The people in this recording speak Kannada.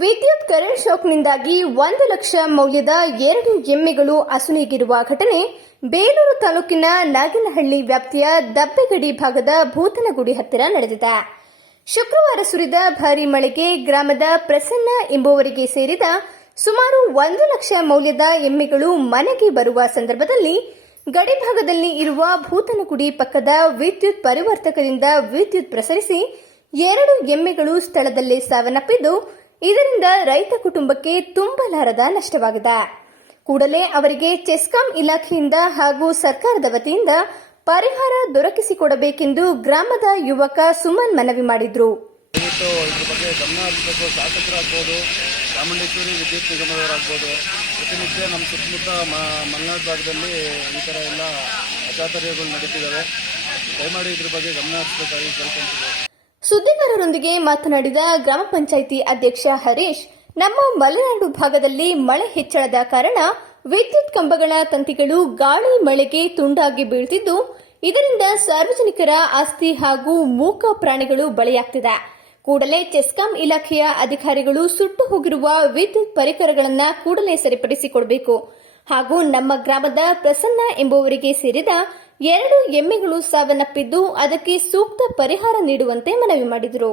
ವಿದ್ಯುತ್ ಕರೆಂಟ್ ಶಾಕ್ನಿಂದಾಗಿ 1 ಲಕ್ಷ ಮೌಲ್ಯದ 2 ಎಮ್ಮೆಗಳು ಅಸುನೀಗಿರುವ ಘಟನೆ ಬೇಲೂರು ತಾಲೂಕಿನ ನಾಗಿನಹಳ್ಳಿ ವ್ಯಾಪ್ತಿಯ ದಬ್ಬೆಗಡಿ ಭಾಗದ ಭೂತನಗುಡಿ ಹತ್ತಿರ ನಡೆದಿದೆ. ಶುಕ್ರವಾರ ಸುರಿದ ಭಾರೀ ಮಳೆಗೆ ಗ್ರಾಮದ ಪ್ರಸನ್ನ ಎಂಬುವರಿಗೆ ಸೇರಿದ ಸುಮಾರು 1 ಲಕ್ಷ ಮೌಲ್ಯದ ಎಮ್ಮೆಗಳು ಮನೆಗೆ ಬರುವ ಸಂದರ್ಭದಲ್ಲಿ ಗಡಿಭಾಗದಲ್ಲಿ ಇರುವ ಭೂತನಗುಡಿ ಪಕ್ಕದ ವಿದ್ಯುತ್ ಪರಿವರ್ತಕದಿಂದ ವಿದ್ಯುತ್ ಪ್ರಸರಿಸಿ 2 ಎಮ್ಮೆಗಳು ಸ್ಥಳದಲ್ಲೇ ಸಾವನ್ನಪ್ಪಿದ್ದು, ಇದರಿಂದ ರೈತ ಕುಟುಂಬಕ್ಕೆ ತುಂಬಲಾರದ ನಷ್ಟವಾಗಿದೆ. ಕೂಡಲೇ ಅವರಿಗೆ ಚೆಸ್ಕಾಂ ಇಲಾಖೆಯಿಂದ ಹಾಗೂ ಸರ್ಕಾರದ ವತಿಯಿಂದ ಪರಿಹಾರ ದೊರಕಿಸಿಕೊಡಬೇಕೆಂದು ಗ್ರಾಮದ ಯುವಕ ಸುಮನ್ ಮನವಿ ಮಾಡಿದ್ರು. ಇದ್ರ ಬಗ್ಗೆ ಗಮನ ಹರಿಸಬೇಕು. ಶಾಸಕರಾಗ್ಬೋದು, ಚಾಮುಂಡೇಶ್ವರಿ ವಿದ್ಯುತ್ ನಿಗಮದವರಾಗ್ಬೋದು, ಪ್ರತಿನಿತ್ಯ ನಮ್ಮ ಸುತ್ತಮುತ್ತ ಮಲೆನಾಡು ಭಾಗದಲ್ಲಿ ಈ ಥರ ಎಲ್ಲ ಅಚಾತುರ್ಯಗಳು ನಡೀತಿದ್ದಾವೆ. ದಯಮಾಡಿ ಇದ್ರ ಬಗ್ಗೆ ಗಮನ ಹರಿಸಬೇಕಾಗಿ ಕೇಳ್ಕೊಂತೀವಿ. ಸುದ್ದಿಗಾರರೊಂದಿಗೆ ಮಾತನಾಡಿದ ಗ್ರಾಮ ಪಂಚಾಯಿತಿ ಅಧ್ಯಕ್ಷ ಹರೀಶ್, ನಮ್ಮ ಮಲೆನಾಡು ಭಾಗದಲ್ಲಿ ಮಳೆ ಹೆಚ್ಚಳದ ಕಾರಣ ವಿದ್ಯುತ್ ಕಂಬಗಳ ತಂತಿಗಳು ಗಾಳಿ ಮಳೆಗೆ ತುಂಡಾಗಿ ಬೀಳುತ್ತಿದ್ದು, ಇದರಿಂದ ಸಾರ್ವಜನಿಕರ ಆಸ್ತಿ ಹಾಗೂ ಮೂಕ ಪ್ರಾಣಿಗಳು ಬಲಿಯಾಗ್ತಿದೆ. ಕೂಡಲೇ ಚೆಸ್ಕಾಂ ಇಲಾಖೆಯ ಅಧಿಕಾರಿಗಳು ಸುಟ್ಟು ಹೋಗಿರುವ ವಿದ್ಯುತ್ ಪರಿಕರಗಳನ್ನು ಕೂಡಲೇ ಸರಿಪಡಿಸಿಕೊಡಬೇಕು ಹಾಗೂ ನಮ್ಮ ಗ್ರಾಮದ ಪ್ರಸನ್ನ ಎಂಬುವರಿಗೆ ಸೇರಿದ 2 ಎಮ್ಮೆಗಳು ಸಾವನ್ನಪ್ಪಿದ್ದು, ಅದಕ್ಕೆ ಸೂಕ್ತ ಪರಿಹಾರ ನೀಡುವಂತೆ ಮನವಿ ಮಾಡಿದರು.